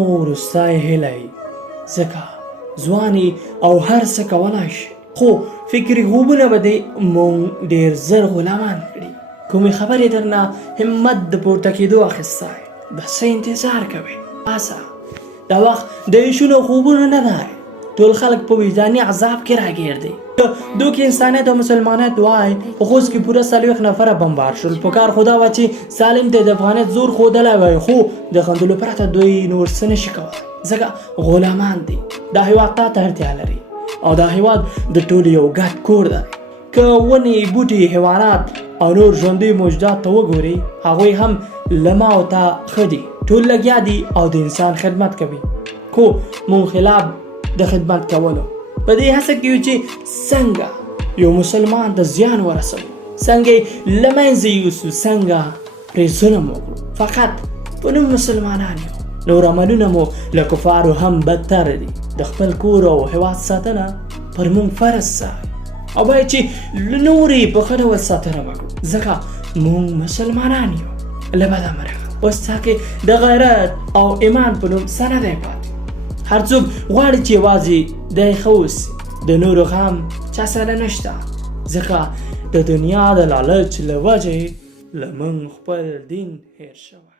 وروستی هیله ځکه ځواني او هر څه کولی شي خو فکري خوبونه به دې مونږ ډېر زر غلامان کړي کومې خبرې درنه همت د پورته کېدو اخیستی د څه انتظار کوې باسه دا وخت د عیشونو خوبونو نه دی ټول خلک په وجداني عذاب کې راګیر دي دو کې انسانیت او مسلمانیت وای په خوست کې پوره 40 نفره بمبار شول په کار خدا و چې سالم ته د افغانیت زور ښودلی وای خو د خندلو پرته دوی نور څه نشي کولی ځکه غلامان دي دا هېواد تا ته اړتیا لري او دا هېواد د ټولو یو ګډ کور دی که ونې بوټي حیوانات او نور ژوندي موجودات ته وګوري هغوی هم له ما او تا ښه دي ټول لګیا دي او د انسان خدمت کوي خو مونږ خلاف د خدمت کولو په دې هڅه کې یو چې څنګه یو مسلمان د زیان ورسوو څنګه یې له منځه یوسو څنګه پرې ظلم وکړو فقط په نوم مسلمانان یو نور عملونه مو له کفارو هم بدتر دي د خپل کور او هېواد ساتنه پر مونږ فرض سای او باید چې له نورې په ښه ډول ساتنه وکړو ځکه مونږ مسلمانان یو له بده مرغه اوس تا کې د غیرت او ایمان په نوم څه نه دی پاتې هر څوک غواړي چې یوازې دی ښه اوسي د نورو غم چا سره نشته ځکه د دنیا د لالچ له وجې له موږ خپل دین هېر شوی